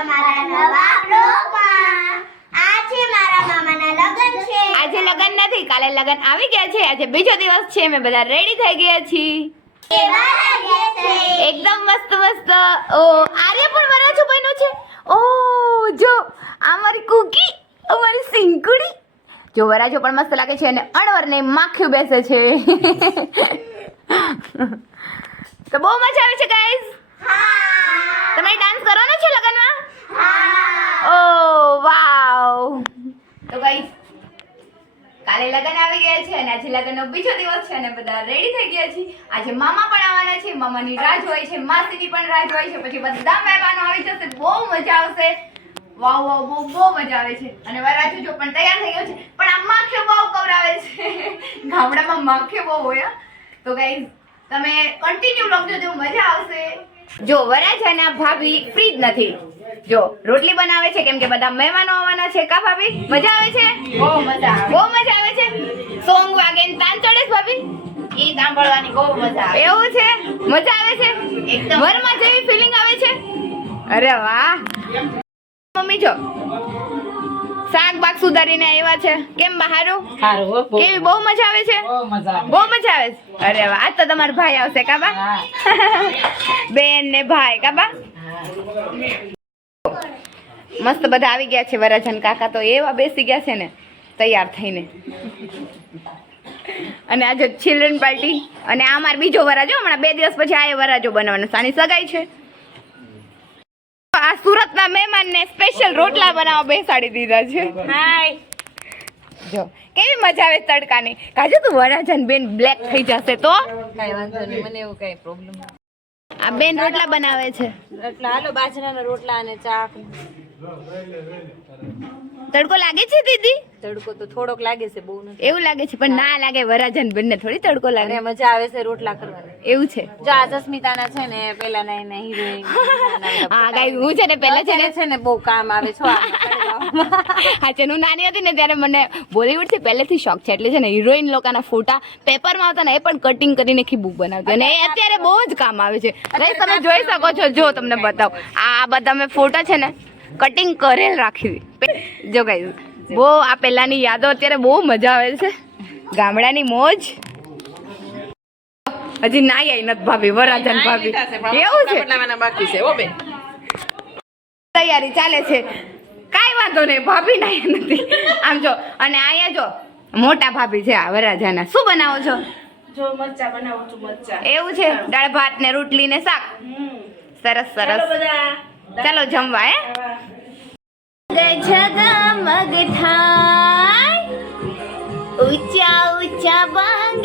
અમારા નવા બ્લોગમાં આજે મારા મામાના લગ્ન છે. આજે લગન નથી કાલે લગન આવી ગયા છે. આજે બીજો દિવસ છે મે બધા રેડી થઈ ગયા છીએ. એકદમ મસ્ત મસ્ત. ઓ આર્ય પણ મારા છો બહેનો છે. ઓ જો આ મારી કુકી અમારી સિંકુડી જો વરાજો પણ મસ્ત લાગે છે અને અણવરને માખ્યું બેસે છે. તો બહુ મજા આવે છે ગાઈઝ તમે ડાન્સ કરવાનો છે લગનમાં હા ઓ વાવ તો ગાઈઝ કાલે લગન આવી ગયા છે અને આજે લગનનો બીજો દિવસ છે અને બધા રેડી થઈ ગયા છે. આજે મામા પણ આવવાના છે, મામાની રાહ હોય છે, માસીની પણ રાહ હોય છે, પછી બધા મહેમાનો આવી જશે, બહુ મજા આવશે. વાવ વાવ, બહુ બહુ મજા આવે છે. અને વરાજુ જો પણ તૈયાર થઈ ગયો છે, પણ આ માખે બહુ કવરાવે છે. ગામડામાં માખે બહુ હોય તો ગાઈઝ તમે કન્ટિન્યુ રોકજો તો મજા આવશે. જો વરાછાના ભાભી ફ્રી જ નથી. જો રોટલી બનાવે છે કેમ કે બધા મહેમાનો આવવાના છે. કા ભાભી? મજા આવે છે? બહુ મજા આવે. બહુ મજા આવે છે? સોંગ વાગે ને તાન ચડે છે ભાભી? એ સાંભળવાની બહુ મજા આવે. એવું છે? મજા આવે છે? એકદમ. વરમાં જેવી ફિલિંગ આવે છે? અરે વાહ. મમ્મી જો શાક બાક સુધારીને આવ્યા છે. કેમ બહારું? સારું કેવી બહુ મજા આવે છે? બહુ મજા આવે છે. અરે વાહ આજ તો તમારો ભાઈ આવશે કાબા બેન ને ભાઈ કાબા મસ્ત બધા આવી ગયા છે વરાજન કાકા તો એવા બેસી ગયા છે ને તૈયાર થઈને. અને આજે ચિલ્ડ્રન પાર્ટી અને આ મારો બીજો વરાજો હમણાં બે દિવસ પછી આ વરાજો બનાવવાનો સાની સગાઈ છે. આ સુરતના મહેમાનને સ્પેશિયલ રોટલા બનાવવા બેસાડી દીધા છે. હાય જો કેવી મજા આવે તડકાની? કાજુ તું વરાજન બેન બ્લેક થઈ જશે તો? કઈ વાંધો નહીં મને એવું કઈ પ્રોબ્લેમ આ બેન રોટલા બનાવે છે. રોટલા હાલો બાજરાના રોટલા અને ચાક. તડકો લાગે છે દીદી? તડકો તો થોડોક લાગે છે બહુ નથી એવું લાગે છે પણ ના લાગે વરાજન બંને થોડી તડકો લાગે. અને મજા આવે છે રોટલા કરવાની. એવું છે. જો આ જસ્મિતાના છે ને પેલા ના એના હિરોઈન હા ગાઈ હું છે ને પેલા છે ને છે ને બહુ કામ આવે છો હા છે હું નાની હતી ને ત્યારે મને બોલીવુડથી પહેલેથી શોખ છે એટલે છે ને હિરોઈન લોકોના ફોટા પેપરમાં આવતા ને એ પણ કટિંગ કરીને બુક બનાવતી. અને એ અત્યારે બહુ જ કામ આવે છે. તમે જોઈ શકો છો જો તમને બતાવું. આ બધા મેં ફોટા છે ને કટિંગ કરેલ રાખી હતી. જો ગાઈસ બહુ આ પહેલાંની યાદો અત્યારે બહુ મજા આવે છે. ગામડાની મોજ. હજી ના આવી નથી ભાભી વરાજન ભાભી. એવું છે? બાકી છે ઓ બેન. તૈયારી ચાલે છે. કાંઈ વાંધો નહીં ભાભી ના નથી. આમ જો અને અહીંયા જો મોટા ભાભી છે આ વરાજાના. શું બનાવો છો? જો મરચા બનાવું છું મરચા. એવું છે? દાળ ભાત ને રોટલી ને શાક? સરસ સરસ. ચાલો જમવા હે. જગમગ થાય ઊંચા ઊંચા બંગલા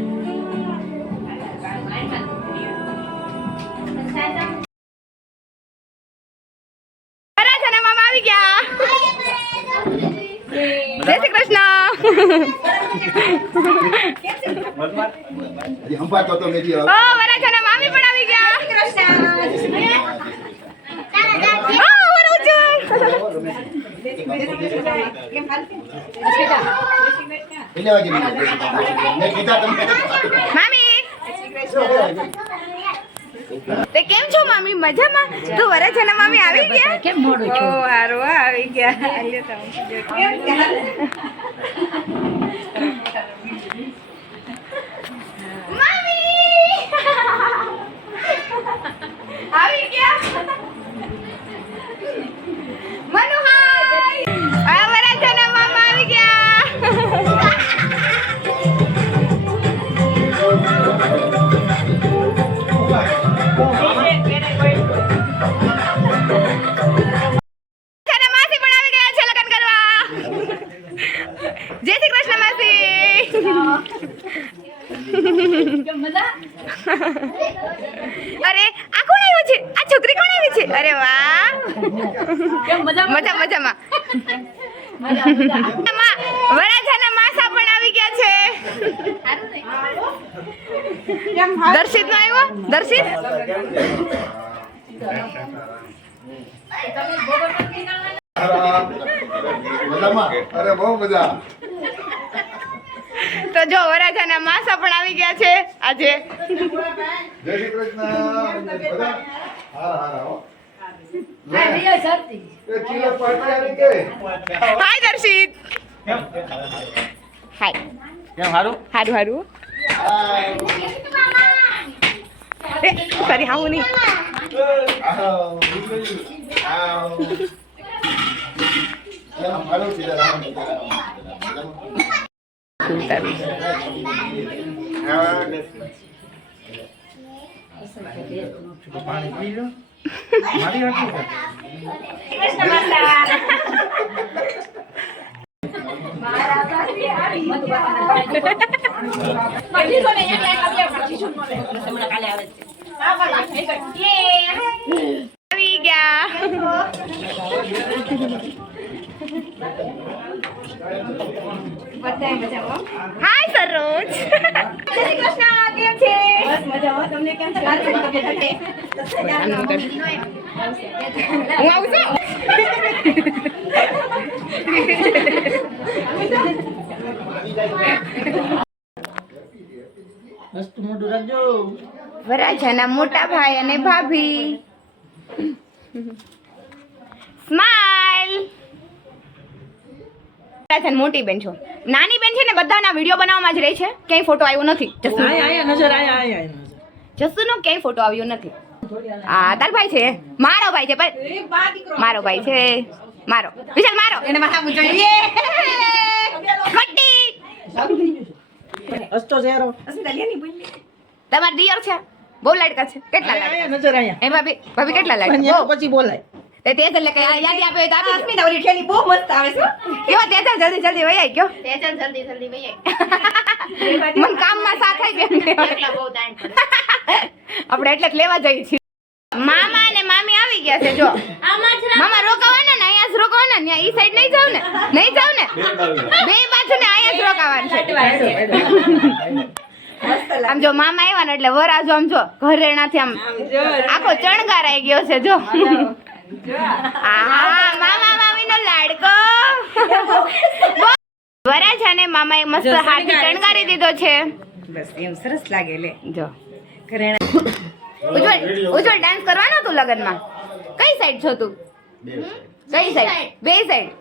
કૃષ્ણ હજી હંપાતો તો મેથી ઓ વરાજાના મામી પણ આવી ગયા ઓ, વરાજો. કેટલા વાગે મેં કીધા તમે મામી તે કેમ છો મામી? મજામાં? તો વરાજાના મામી આવી ગયા? કેમ મોડું ઓ હારું હો, આવી ગયા. આલ્યો અરે, આ કોણ આવ્યું છે? આ છોકરી કોણ આવી છે? અરે વાહ. મજા, મજામાં. વરાજાના માસા પણ આવી ગયા છે. દર્શિત નો આવ્યો? દર્શિત? બહુ મજા. તો જો વરાજાના માસા પણ આવી ગયા છે આજે. જય શ્રી કૃષ્ણ. બધા? હારા હારા હો. હાય દર્શિત. હાય. કેમ હારું? હારું હારું. સોરી હા હું નહીં. આવ આવ કેમ હારું સીધા રામ સીધા પાણી પી લો મારી હાથું આવી ગયા હાય સરોજ. શ્રી કૃષ્ણ કેમ છે? બસ મજામાં. તમને કેમ છે? હું આવું છું? મસ્ત મોઢું રાખજો. વરાજાના મોટા ભાઈ અને ભાભી. સ્માઈલ વરાજાની મોટી બેન છો. નાની બેન છે ને બધાના વીડિયો બનાવવામાં જ રહી છે. ક્યાંય ફોટો આવ્યો નથી. જસુ નજર જસુનો ક્યાંય ફોટો આવ્યો નથી. હા તાર ભાઈ છે. મારો ભાઈ છે. મારો ભાઈ છે. મારો. વિશાલ મારો. એને માથા જોઈએ કટ્ટી હસતો ચહેરો. તમારા દિયર છે? બહુ લાડકા છે. કેટલા આયા લાડકા? નજર આયા એ ભાભી ભાભી કેટલા લાડકા? પછી બોલાય. તે તે એટલે કે યાદી આપે તો આપી અસ્મિતા ઓલી ઠેલી બહુ મસ્ત આવે છે કેવો તે જલ્દી જલ્દી આવી ગયો. જલ્દી મન સાથ આવી ટાઈમ પડે આપણે એટલે જ લેવા જઈએ છીએ. મામા અને મામી આવી ગયા છે જો. મામા રોકાવાના ને અહીંયા જ રોકાવાના ને ઈ સાઈડ નહીં જાવ ને? નહીં જાવ ને? બે બાજુ ને અહીંયા જ રોકાવાનું છે. આમ જો મામા આવ્યા ને એટલે વરાજો આમ જો ઘરેણાથી આમ આખો ચણગાર આવી ગયો છે જો. મામા મામીનો લાડકો. વરાજાને મામાએ મસ્ત હાથી ચણગારી દીધો છે. બસ એમ સરસ લાગે લે. જો. ઉજ્જવલ ઉજ્જવલ ડાન્સ કરવાનો તું લગનમાં? કઈ સાઈડ છો તું? કઈ સાઈડ બે સાઈડ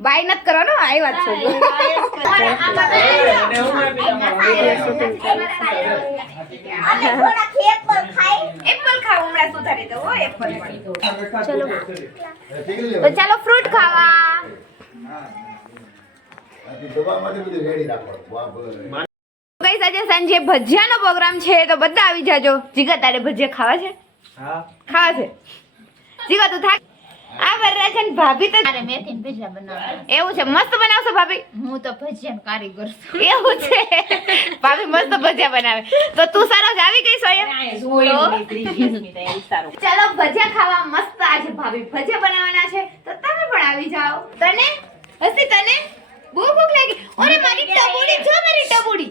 બાય નત છો હમણાં સુધારી દો હો એપલ ચલો. તો ચાલો ફ્રૂટ ખાવા. દબામાંથી બધું રેડી રાખો વાહ ભાઈ કઈ આજે સાંજે ભજીયાનો પ્રોગ્રામ છે તો બધા આવી જાજો. જીગા તારે ભજીયા ખાવા છે? ખાવા છે? જીગા તું થાક? આ વરરાજન ભાભી તો અરે મેથી ભજીયા બનાવ એવું છે મસ્ત બનાવશો ભાભી? હું તો ભજીયા કારીગર છું. એવું છે? ભાભી મસ્ત ભજીયા બનાવે. તો તું સારો જ આવી ગઈ છો અહીંયા ચાલો ભજીયા ખાવા મસ્ત આજે ભાભી ભજીયા બનાવવાના છે. તો તમે પણ આવી જાઓ. તને? હસી તને? બહુ ભૂખ લાગી. અરે મારી ટબુડી જો મારી ટબુડી.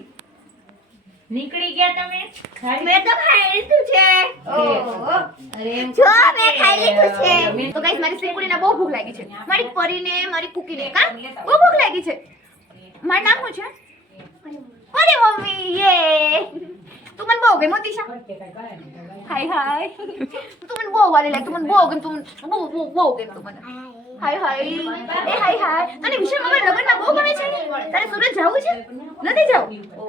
નીકળી ગયા તમે? મેં તો ખાઈ લીધું છે. જો મેં ખાઈ લીધું છે. તો ગાઈસ મારી સિંગુડીને બહુ ભૂખ લાગી છે. મારી પરીને મારી કુકીને કા બહુ ભૂખ લાગી છે. મારું નામ શું છે? અરે મમ્મી યે તું મને બહુ ગમી દિશા. હાય હાય. તું મને બહુ વાલી લાગે તું મને બહુ ગમ તું બહુ બહુ બહુ તું મને. હાય હાય. એ હાય હાય. તને વિશાલ મમ્મી લગ્નમાં બહુ ગમે છે? તારે સુરત જવું છે? નથી જવું? ઓ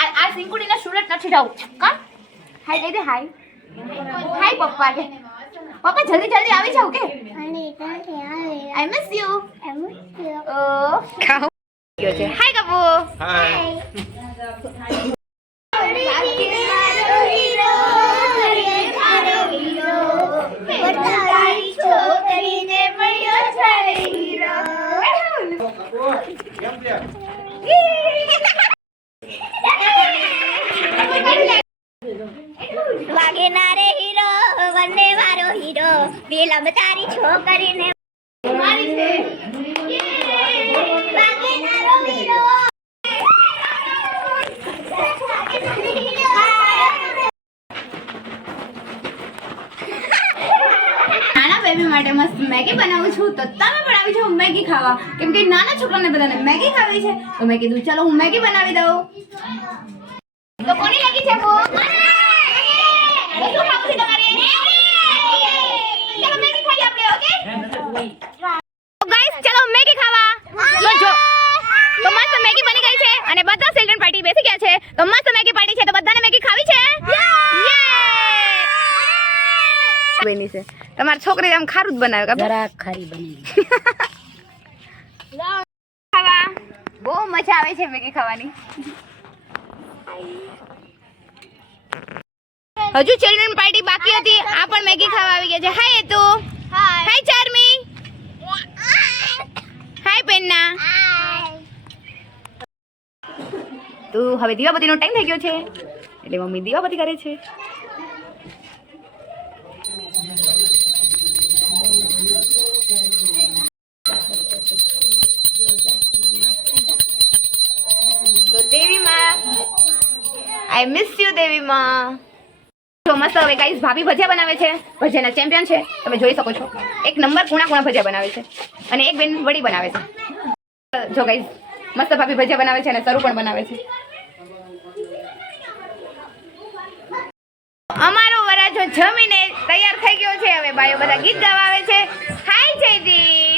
આ આ સિંકુડીના સુરત નથી જવું. કા? હાય કહી દે હાય. હાય પપ્પા કે પપ્પા જલ્દી જલ્દી આવી જાવ કે? આઈ મિસ યુ ઓ ખાઓ. હાય કબુ હાય રે હીરો, વંદે મારો હીરો. વિલંબ તારી છોકરીને મારી છે નાના બેબી માટે મસ્ત મેગી બનાવું છું, તો તમે જાઓ મેગી ખાવા. કેમ કે નાના છોકરાને બધાને મેગી ખાવી છે. તો મેં કીધું ચાલો હું મેગી બનાવી દઉં. તો કોની લાગી છે બો? બધું ખાવું છે તમારે ચલો મેગી ખાઈએ આપણે ઓકે ગાઈસ ચલો મેગી ખાવા જો. તો મસ્ત મેગી બની ગઈ છે અને બધા ચિલ્ડ્રન પાર્ટી બેસી ગયા છે. તો મસ્ત મેગી પાર્ટી છે. તો બધાને મેગી ખાવી છે? યે બેની છે. તમારી છોકરી આમ ખારું જ બનાવે કે જરા ખારી બની ખાવા બહુ મજા આવે છે મેગી ખાવાની. હજુ ચિલ્ડ્રન પાર્ટી બાકી હતી. આ પણ મેગી ખાવા આવી ગયા છે. હાય એતુ હાય ચાર્મી હાય પેન્ના તો હવે દીવાબત્તીનો ટાઈમ થઈ ગયો છે. એટલે મમ્મી દીવાબત્તી કરે છે. દેવી માં જો મસ્ત હવે ગાઈસ ભાભી ભજીયા બનાવે છે. ભજીયાના ચેમ્પિયન છે. તમે જોઈ શકો છો. એક નંબર કુણા કુણા ભજીયા બનાવે છે. અને એક બેન વડી બનાવે છે. જો ગાઈસ મસ્ત ભાભી ભજીયા બનાવે છે અને સરું પણ બનાવે છે. અમારો વરાજો જમીને તૈયાર થઈ ગયો છે. હવે બાયો બધા ગીત ગાવા આવે છે. હાય જયદીપ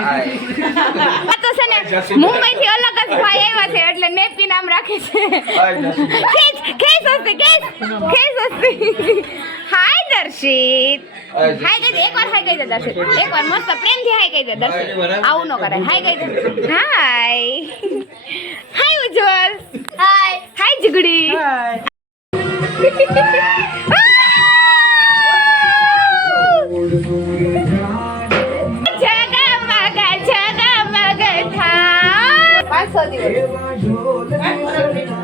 આ તો છે ને મુંબઈ થી અલગ જ ભાઈ આવ્યા છે એટલે નેપકી નામ રાખે છે. હસ્તી ખેંચ હસ્તી હાય દર્શિત. હાય દર્શિત. એકવાર હાય કહી દે દર્શિત. એકવાર મસ્ત પ્રેમથી હાય કહી દે દર્શિત. આવું ન કરાય. હાય કહી દે. હાય. હાય. ઉજ્જવલ. હાય. હાય જીગડી. જગમગ થા પાંચસો દિવસ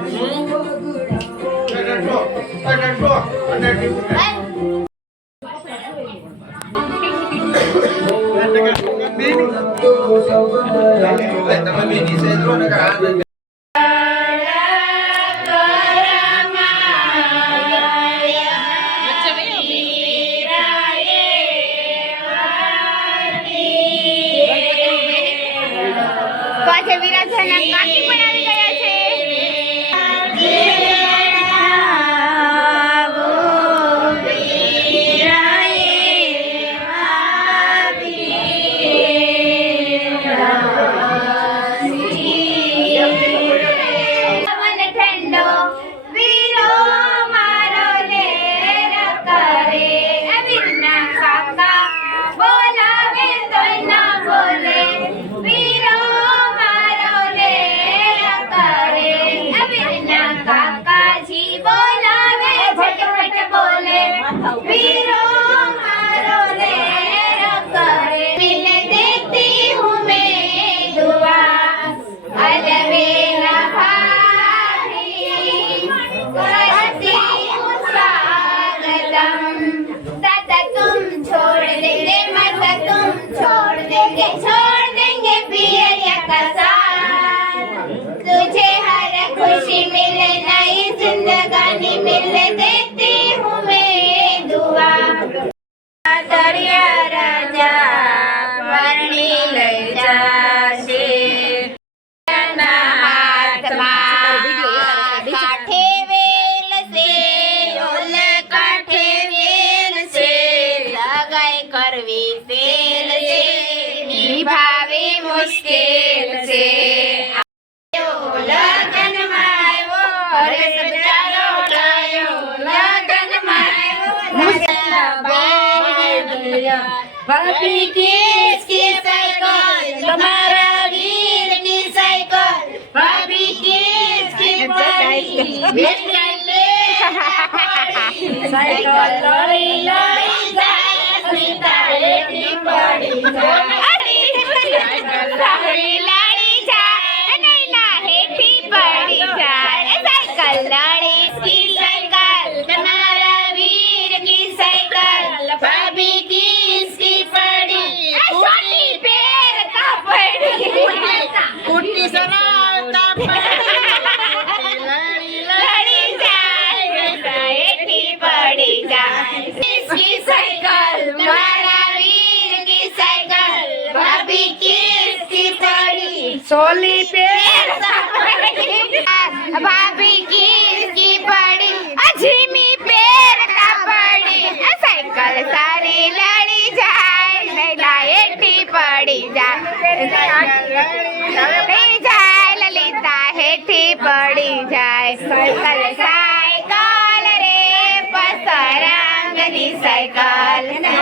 પાછે સાયકલ તમારા વીરની સાયકલ ભાભી કિસકી પડી સાયકલ લડી લડી જાય સીતા એથી પડી. સાયકલ લડી સાયકલ મારા વીર કી સાયકલ ભાભી કી ખીચડી સોલી પે ભાભી કી કી પડી અજીમી પેર કા આ સાયકલ સારી લડી જાય નહીં ડાયટી પડી જાય